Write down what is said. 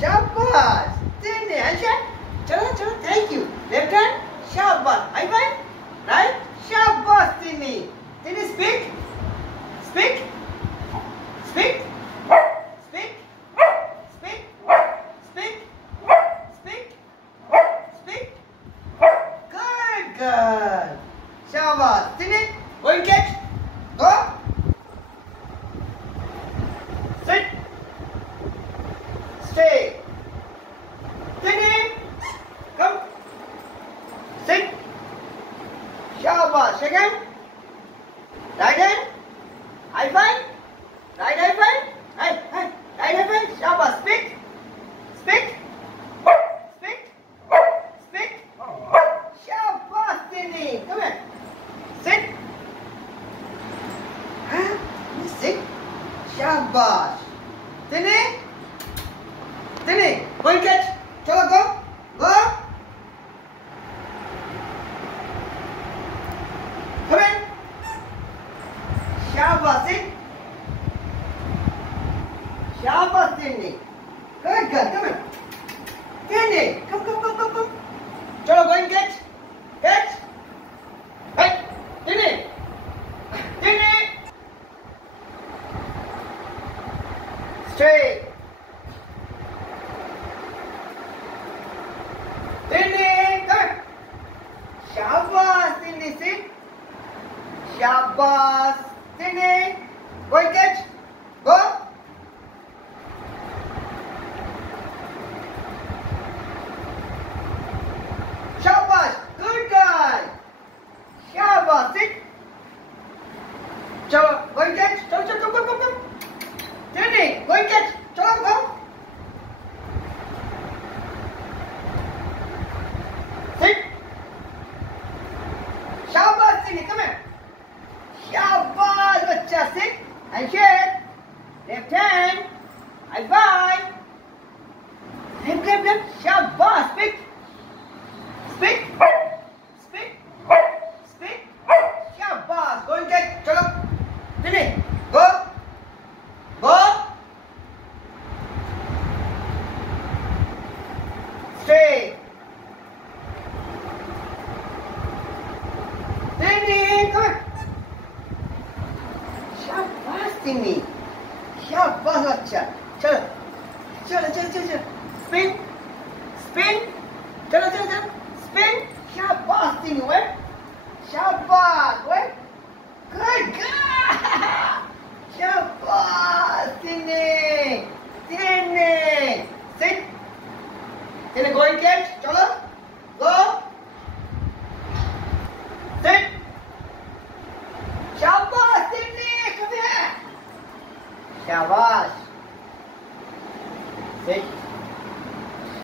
शाबाश तेने अच्छा चलो चलो थैंक यू लेफ्ट हैंड शाबाश हाई फाइव राइट शाबाश तेने तेने speak speak speak speak speak speak speak speak good girl शाबाश तेने go and catch go sit stay Tinny come sit shabash again right hand high five right high five right high five shabash speak speak speak speak shabash Tinny come here sit sit shabash Tinny Tinny go and catch chalo go go come in shabash sit shabash Tinny good girl come in Tinny come chalo go and catch hey Tinny Tinny straight Tinny come shabash Tinny sit shabash Tinny go and catch go shabash good guy shabash sit chalo go and catch chalo go Tinny go and catch chalo go sit shabash Tinny come here shabash bachcha sit handshake left hand high five left shabash speak speak speak speak shabash go and catch chalo Tinny go go stay Tinny come here शाबाश Tinny शाबाश बच्चा चलो चलो चलो चलो spin spin चलो चलो चलो स्पिन शाबाश Tinny wait शाबाश wait good girl शाबाश Tinny Tinny sit Tinny go and catch चलो go sit शाबाश Tinny come here शाबाश sit